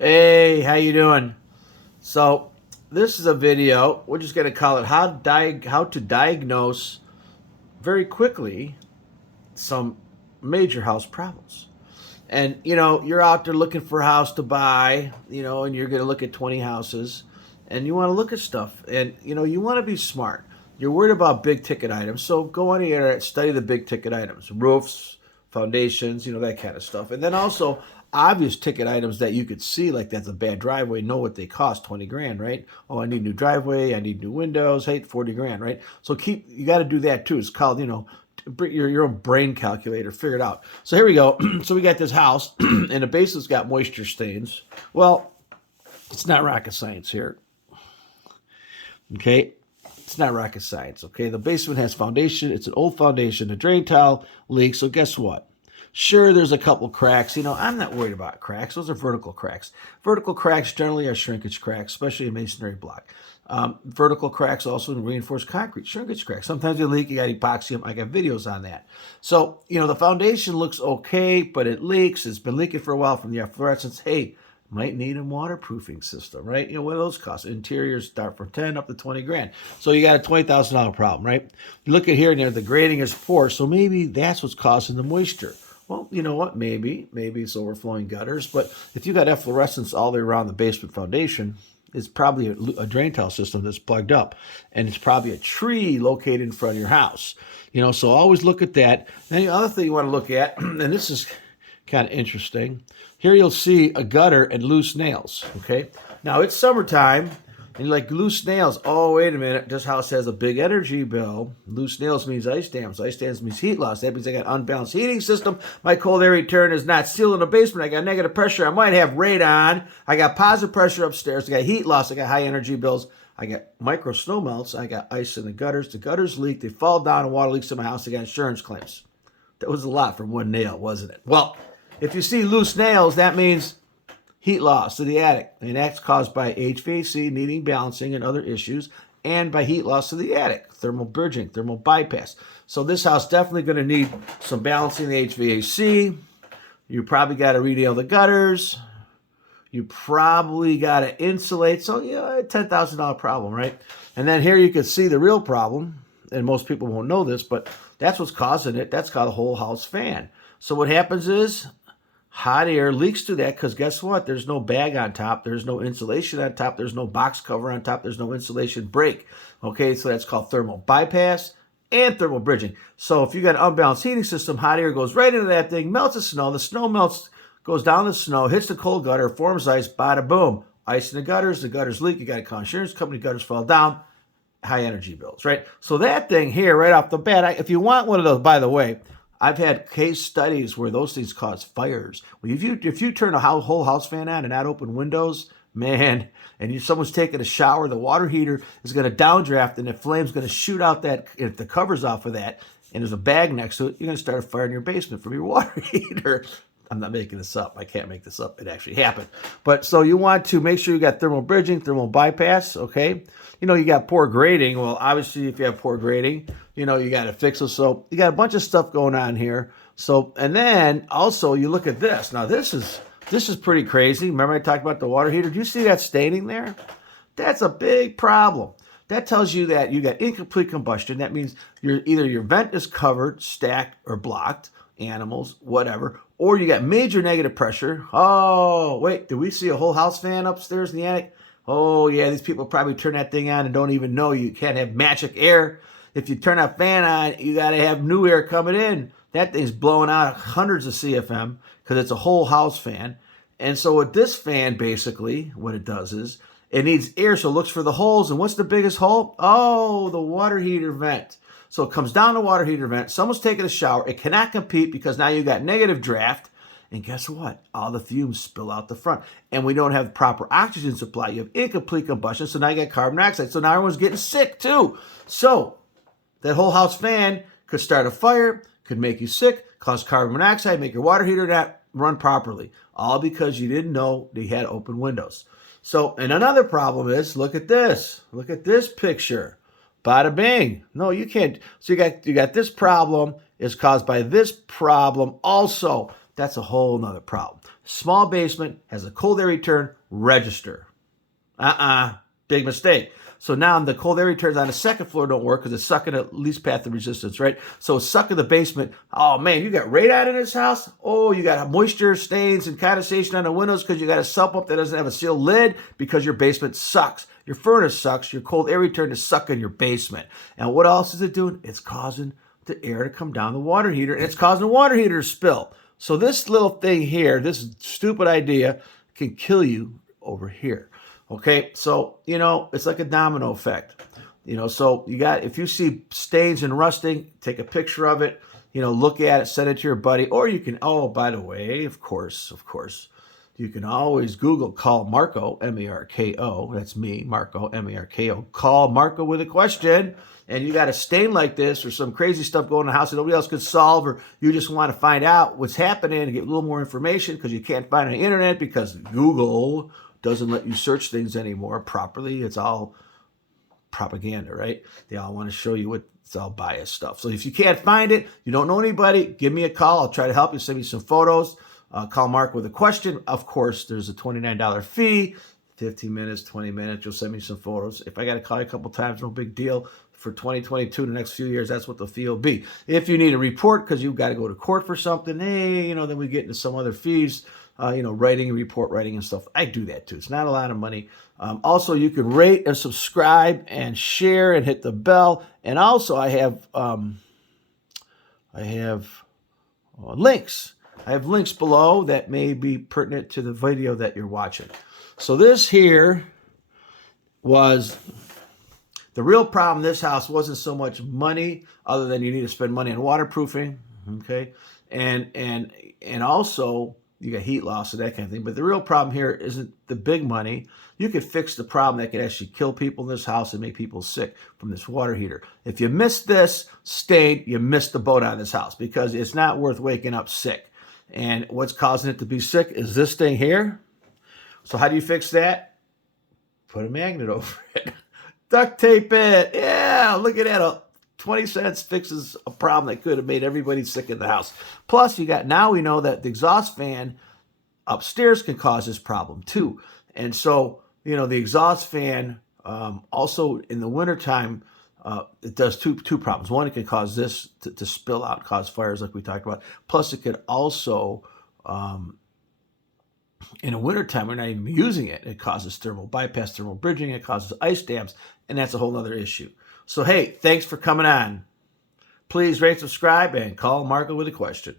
Hey, how you doing? So, this is a video. We're just going to call it how to diagnose very quickly some major house problems. And you're out there looking for a house to buy, and you're going to look at 20 houses and you want to look at stuff and you want to be smart. You're worried about big ticket items, so go on the internet, study the big ticket items, roofs, foundations, that kind of stuff. And then also obvious ticket items that you could see, like that's a bad driveway, know what they cost, 20 grand, right? Oh, I need new driveway, I need new windows, hey, 40 grand, right? So you got to do that too. It's called, bring your own brain calculator, figure it out. So here we go. So we got this house and the basement's got moisture stains. Well, it's not rocket science here. Okay, it's not rocket science. Okay, the basement has foundation. It's an old foundation. The drain tile leaks. So guess what? Sure, there's a couple cracks. I'm not worried about cracks. Those are vertical cracks. Vertical cracks generally are shrinkage cracks, especially in masonry block. Vertical cracks also in reinforced concrete, shrinkage cracks. Sometimes you leak, you got epoxy them. I got videos on that. So, the foundation looks okay, but it leaks. It's been leaking for a while from the efflorescence. Hey, might need a waterproofing system, right? What do those cost? Interiors start from 10 up to 20 grand. So you got a $20,000 problem, right? You look at here and there, the grading is poor. So maybe that's what's causing the moisture. Well, you know what? Maybe it's overflowing gutters. But if you got efflorescence all the way around the basement foundation, it's probably a drain tile system that's plugged up. And it's probably a tree located in front of your house. So always look at that. Then the other thing you want to look at, and this is kind of interesting. Here you'll see a gutter and loose nails, okay? Now, it's summertime, and like loose nails. Oh, wait a minute. This house has a big energy bill. Loose nails means ice dams. Ice dams means heat loss. That means I got unbalanced heating system. My cold air return is not sealed in the basement. I got negative pressure. I might have radon. I got positive pressure upstairs. I got heat loss. I got high energy bills. I got micro snow melts. I got ice in the gutters. The gutters leak. They fall down and water leaks in my house. I got insurance claims. That was a lot for one nail, wasn't it? Well, if you see loose nails, that means heat loss to the attic. And that's caused by HVAC needing balancing and other issues, and by heat loss to the attic, thermal bridging, thermal bypass. So this house definitely going to need some balancing in the HVAC. You probably got to renail the gutters. You probably got to insulate. So, a $10,000 problem, right? And then here you can see the real problem, and most people won't know this, but that's what's causing it. That's called a whole house fan. So what happens is hot air leaks through that because guess what? There's no bag on top. There's no insulation on top. There's no box cover on top. There's no insulation break. Okay, so that's called thermal bypass and thermal bridging. So if you got an unbalanced heating system, hot air goes right into that thing, melts the snow. The snow melts, goes down the snow, hits the cold gutter, forms ice, bada boom. Ice in the gutters leak. You got to call insurance company, gutters fall down. High energy bills, right? So that thing here, right off the bat, if you want one of those, by the way, I've had case studies where those things cause fires. If you turn a whole house fan on and not open windows, man, and someone's taking a shower, the water heater is going to downdraft and the flame's going to shoot out that, if the cover's off of that, and there's a bag next to it, you're going to start a fire in your basement from your water heater. I'm not making this up. I can't make this up. It actually happened. But so you want to make sure you got thermal bridging, thermal bypass, okay? You got poor grading. Well, obviously, if you have poor grading, you got to fix it. So you got a bunch of stuff going on here. So, and then also you look at this. Now, this is pretty crazy. Remember I talked about the water heater? Do you see that staining there? That's a big problem. That tells you that you got incomplete combustion. That means either your vent is covered, stacked, or blocked, animals, whatever, or you got major negative pressure. Oh, wait, do we see a whole house fan upstairs in the attic? Oh, yeah, these people probably turn that thing on and don't even know you can't have magic air. If you turn that fan on, you got to have new air coming in. That thing's blowing out hundreds of CFM because it's a whole house fan. And so with this fan, basically, what it does is it needs air, so it looks for the holes. And what's the biggest hole? Oh, the water heater vent. So it comes down the water heater vent. Someone's taking a shower. It cannot compete because now you got negative draft. And guess what? All the fumes spill out the front. And we don't have proper oxygen supply. You have incomplete combustion. So now you got carbon dioxide. So now everyone's getting sick too. So that whole house fan could start a fire, could make you sick, cause carbon monoxide, make your water heater not run properly. All because you didn't know they had open windows. So, and another problem is, look at this. Look at this picture. Bada bing. No, you can't. So you got this problem is caused by this problem also. That's a whole nother problem. Small basement has a cold air return register. Big mistake. So now the cold air returns on the second floor don't work because it's sucking at least path of resistance, right? So it's sucking the basement. Oh man, you got radon in this house? Oh, you got moisture, stains, and condensation on the windows because you got a sump pump that doesn't have a sealed lid because your basement sucks. Your furnace sucks. Your cold air return is sucking your basement. And what else is it doing? It's causing the air to come down the water heater, and it's causing the water heater to spill. So this little thing here, this stupid idea, can kill you over here. Okay, so, it's like a domino effect. So you got, if you see stains and rusting, take a picture of it, look at it, send it to your buddy, or you can, oh, by the way, of course, you can always Google call Marko, M-A-R-K-O, that's me, Marko, M-A-R-K-O, call Marko with a question, and you got a stain like this or some crazy stuff going in the house that nobody else could solve, or you just want to find out what's happening and get a little more information because you can't find it on the internet because Google doesn't let you search things anymore properly. It's all propaganda, right? They all want to show you it's all biased stuff. So if you can't find it, you don't know anybody, give me a call. I'll try to help you. Send me some photos. Call Mark with a question. Of course, there's a $29 fee. 15 minutes, 20 minutes. You'll send me some photos. If I got to call you a couple times, no big deal. For 2022, the next few years, that's what the fee will be. If you need a report because you've got to go to court for something, then we get into some other fees. Writing, report writing and stuff. I do that too. It's not a lot of money. Also, you can rate and subscribe and share and hit the bell. And also, I have links. I have links below that may be pertinent to the video that you're watching. So this here was the real problem. This house wasn't so much money, other than you need to spend money on waterproofing. Okay, and also, you got heat loss and that kind of thing. But the real problem here isn't the big money. You could fix the problem that could actually kill people in this house and make people sick from this water heater. If you missed this stain, you missed the boat on this house because it's not worth waking up sick. And what's causing it to be sick is this thing here. So how do you fix that? Put a magnet over it. Duct tape it. Yeah, look at that. 20 cents fixes a problem that could have made everybody sick in the house. Plus, now we know that the exhaust fan upstairs can cause this problem too. And so, the exhaust fan also in the wintertime, it does two problems. One, it can cause this to spill out, cause fires like we talked about. Plus, it could also, in the wintertime, we're not even using it. It causes thermal bypass, thermal bridging. It causes ice dams, and that's a whole other issue. So, hey, thanks for coming on. Please rate, subscribe, and call Marko with a question.